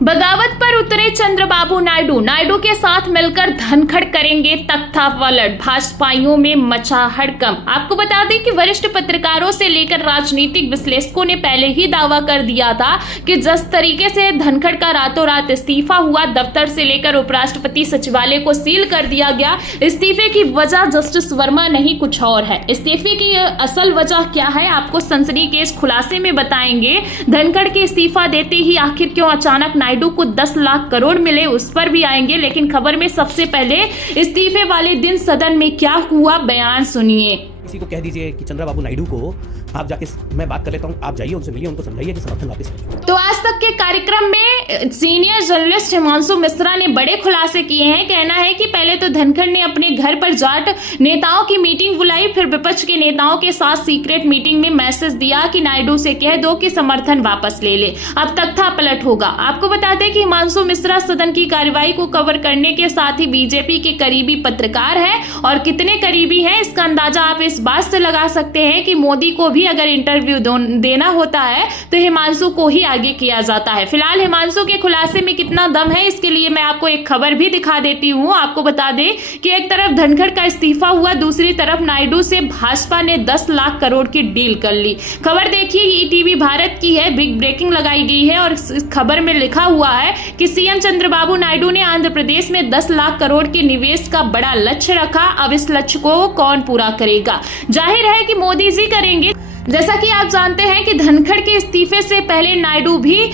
बगावत पर उतरे चंद्रबाबू नायडू के साथ मिलकर धनखड़ करेंगे तख्ता पलट, भाजपाइयों में मचा हड़कंप। आपको बता दें कि वरिष्ठ पत्रकारों से लेकर राजनीतिक विश्लेषकों ने पहले ही दावा कर दिया था कि जिस तरीके से धनखड़ का रातों रात इस्तीफा हुआ, दफ्तर से लेकर उपराष्ट्रपति सचिवालय को सील कर दिया गया। इस्तीफे की वजह जस्टिस वर्मा नहीं कुछ और है। इस्तीफे की असल वजह क्या है, आपको सनसनी के इस खुलासे में बताएंगे। धनखड़ के इस्तीफा देते ही आखिर क्यों अचानक नायडू को 10 लाख करोड़ मिले, उस पर भी आएंगे। लेकिन खबर में सबसे पहले इस्तीफे वाले दिन सदन में क्या हुआ, बयान सुनिए। किसी को कह दीजिए कि चंद्रबाबू नायडू को आप जाके, मैं बात कर लेता हूं, आप जाइए उनसे मिलिए, उनको समझाइए कि समर्थन वापस करें। तो आज तक के कार्यक्रम में सीनियर जर्नलिस्ट हिमांशु मिश्रा ने बड़े खुलासे किए हैं। कहना है कि पहले तो धनखड़ ने अपने घर पर जाट नेताओं की मीटिंग बुलाई, फिर विपक्ष के नेताओं के साथ सीक्रेट मीटिंग में मैसेज दिया कि नायडू से कह दो कि समर्थन वापस ले ले, अब तख्ता पलट होगा। आपको बताते हैं कि हिमांशु मिश्रा सदन की कार्यवाही को कवर करने के साथ ही बीजेपी के करीबी पत्रकार हैं, और कितने करीबी हैं इसका अंदाजा आप इस बात से लगा सकते हैं कि मोदी को भी अगर इंटरव्यू देना होता है तो हिमांशु को ही आगे किया जाता है। फिलहाल हिमांशु के खुलासे में कितना दम है, इसके लिए मैं आपको एक खबर भी दिखा देती हूं। आपको बता दें कि एक तरफ धनखड़ का इस्तीफा हुआ, दूसरी तरफ नायडू से भाजपा ने 10 लाख करोड़ की डील कर ली। खबर देखिए, ईटीवी भारत की है, बिग ब्रेकिंग लगाई गई है और इस खबर में लिखा हुआ है कि सीएम चंद्रबाबू नायडू ने आंध्र प्रदेश में 10 लाख करोड़ के निवेश का बड़ा लक्ष्य रखा। अब इस लक्ष्य को कौन पूरा करेगा? जाहिर है कि मोदी जी करेंगे। जैसा कि आप जानते हैं कि धनखड़ के इस्तीफे से पहले नायडू भी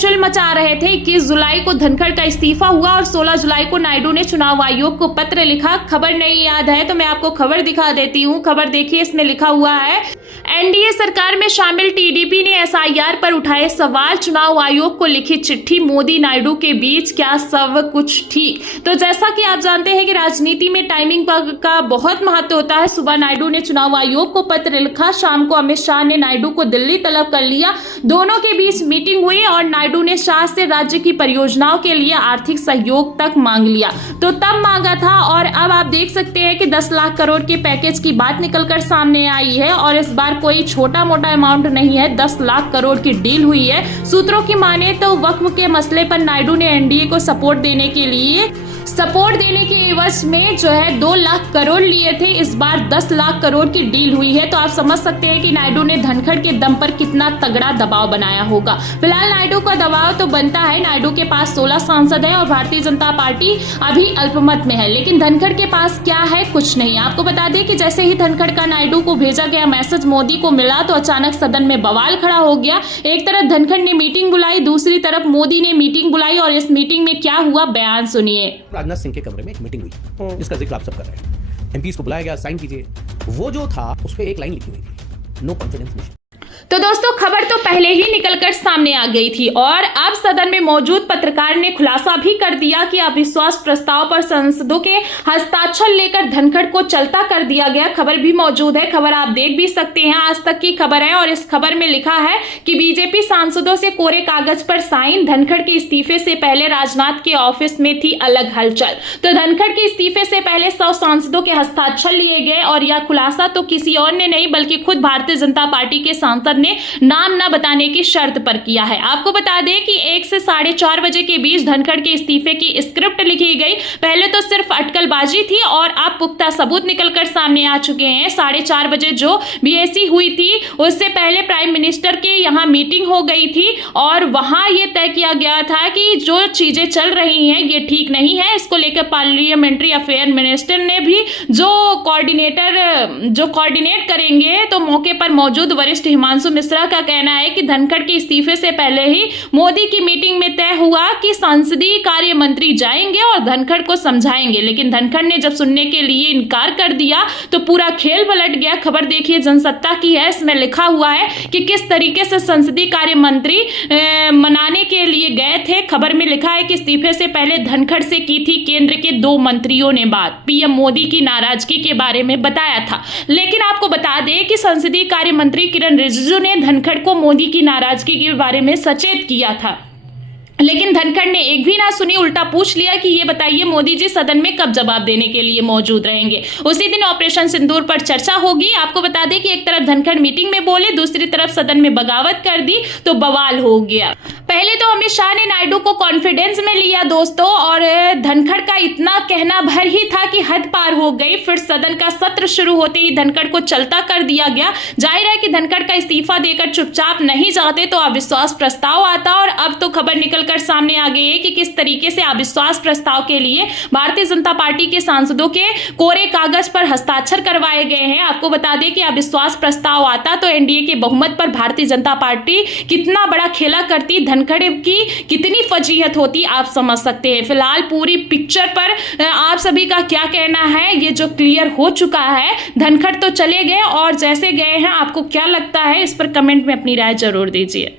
चुल मचा रहे थे। 21 जुलाई को धनखड़ का इस्तीफा हुआ और 16 जुलाई को नायडू ने चुनाव आयोग को पत्र लिखा। खबर नहीं याद है तो मैं आपको खबर दिखा देती हूँ। खबर देखिए, इसमें लिखा हुआ है, एनडीए सरकार में शामिल टीडीपी ने एसआईआर पर उठाए सवाल, चुनाव आयोग को लिखी चिट्ठी, मोदी नायडू के बीच क्या सब कुछ ठीक। तो जैसा कि आप जानते हैं कि राजनीति में टाइमिंग का बहुत महत्व होता है। सुबह नायडू ने चुनाव आयोग को पत्र लिखा, शाम को अमित शाह ने नायडू को दिल्ली तलब कर लिया, दोनों के बीच मीटिंग हुई और नायडू ने शाह से राज्य की परियोजनाओं के लिए आर्थिक सहयोग तक मांग लिया। तो तब मांगा था और अब आप देख सकते हैं कि 10 लाख करोड़ के पैकेज की बात निकलकर सामने आई है और इस बार कोई छोटा मोटा अमाउंट नहीं है, 10 लाख करोड़ की डील हुई है। सूत्रों की माने तो वक्फ के मसले पर नायडू ने एनडीए को सपोर्ट देने के एवज में जो है 2 लाख करोड़ लिए थे। इस बार 10 लाख करोड़ की डील हुई है। तो आप समझ सकते हैं कि नायडू ने धनखड़ के दम पर कितना तगड़ा दबाव बनाया होगा। फिलहाल नायडू का दबाव तो बनता है, नायडू के पास 16 सांसद है और भारतीय जनता पार्टी अभी अल्पमत में है, लेकिन धनखड़ के पास क्या है, कुछ नहीं। आपको बता दें कि जैसे ही धनखड़ का नायडू को भेजा गया मैसेज मोदी को मिला तो अचानक सदन में बवाल खड़ा हो गया। एक तरफ धनखड़ ने मीटिंग बुलाई, दूसरी तरफ मोदी ने मीटिंग बुलाई और इस मीटिंग में क्या हुआ, बयान सुनिए। राजनाथ सिंह के कमरे में एक मीटिंग हुई जिसका जिक्र आप सब कर रहे हैं। एमपीज को बुलाया गया, साइन कीजिए। वो जो था उस पे एक लाइन लिखी हुई थी, नो कॉन्फिडेंस मिशन। तो दोस्तों, खबर तो पहले ही निकलकर सामने आ गई थी और अब सदन में मौजूद पत्रकार ने खुलासा भी कर दिया कि अविश्वास प्रस्ताव पर सांसदों के हस्ताक्षर लेकर धनखड़ को चलता कर दिया गया। खबर भी मौजूद है, खबर आप देख भी सकते हैं, आज तक की खबर है और इस खबर में लिखा है कि बीजेपी सांसदों से कोरे कागज पर साइन। धनखड़ के इस्तीफे से पहले राजनाथ के ऑफिस में थी अलग हलचल। तो धनखड़ के इस्तीफे से पहले 100 सांसदों के हस्ताक्षर लिए गए और यह खुलासा तो किसी और ने नहीं बल्कि खुद भारतीय जनता पार्टी के सांसद ने नाम न बताने की शर्त पर किया है। आपको बता दें कि 1 से 4:30 बजे के बीच धनखड़ के इस्तीफे की स्क्रिप्ट लिखी गई। पहले तो सिर्फ अटकलबाजी थी और अब पुख्ता सबूत निकलकर सामने आ चुके हैं। 4:30 बजे जो बीएससी हुई थी उससे पहले प्राइम मिनिस्टर के यहाँ मीटिंग हो गई थी और वहां यह तय किया गया था कि जो चीजें चल रही हैं ये ठीक नहीं है। इसको लेकर पार्लियामेंट्री अफेयर मिनिस्टर ने भी जो कोऑर्डिनेट करेंगे, तो मौके पर मौजूद वरिष्ठ हिमांशु मिश्रा का कहना है कि धनखड़ के इस्तीफे से पहले ही मोदी की मीटिंग में तय हुआ कि संसदीय कार्य मंत्री जाएंगे और धनखड़ को समझाएंगे, लेकिन धनखड़ ने जब सुनने के लिए इनकार कर दिया तो पूरा खेल पलट गया। खबर देखिए, जनसत्ता की है, इसमें लिखा हुआ है कि किस तरीके से संसदीय कार्य मंत्री मनाने के लिए गए थे। खबर में लिखा है कि इस्तीफे से पहले धनखड़ से की थी केंद्र के 2 मंत्रियों ने बात, पीएम मोदी की नाराजगी के बारे में बताया था। लेकिन आपको बता दें कि संसदीय कार्य मंत्री किरण रिजिजू ने धनखड़ को मोदी की नाराजगी के बारे में सचेत किया था। लेकिन धनखड़ ने एक भी ना सुनी, उल्टा पूछ लिया कि ये बताइए मोदी जी सदन में कब जवाब देने के लिए मौजूद रहेंगे। उसी दिन ऑपरेशन सिंदूर पर चर्चा होगी। आपको बता दें कि एक तरफ धनखड़ मीटिंग में बोले, दूसरी तरफ सदन में बगावत कर दी तो बवाल हो गया। पहले तो अमित शाह ने नायडू को कॉन्फिडेंस में लिया दोस्तों, और धनखड़ का इतना कहना भर ही था कि हद पार हो गई। फिर सदन का सत्र शुरू होते ही धनखड़ को चलता कर दिया गया। जाहिर है कि धनखड़ का इस्तीफा देकर चुपचाप नहीं जाते तो अविश्वास प्रस्ताव आता, और अब तो खबर निकलकर सामने आ गई है कि किस तरीके से अविश्वास प्रस्ताव के लिए भारतीय जनता पार्टी के सांसदों के कोरे कागज पर हस्ताक्षर करवाए गए हैं। आपको बता दें कि अविश्वास प्रस्ताव आता तो एनडीए के बहुमत पर भारतीय जनता पार्टी कितना बड़ा खेला करती, धनखड़ की कितनी फजीहत होती, आप समझ सकते हैं। फिलहाल पूरी पिक्चर पर आप सभी का क्या कहना है, ये जो क्लियर हो चुका है, धनखड़ तो चले गए और जैसे गए हैं आपको क्या लगता है, इस पर कमेंट में अपनी राय जरूर दीजिए।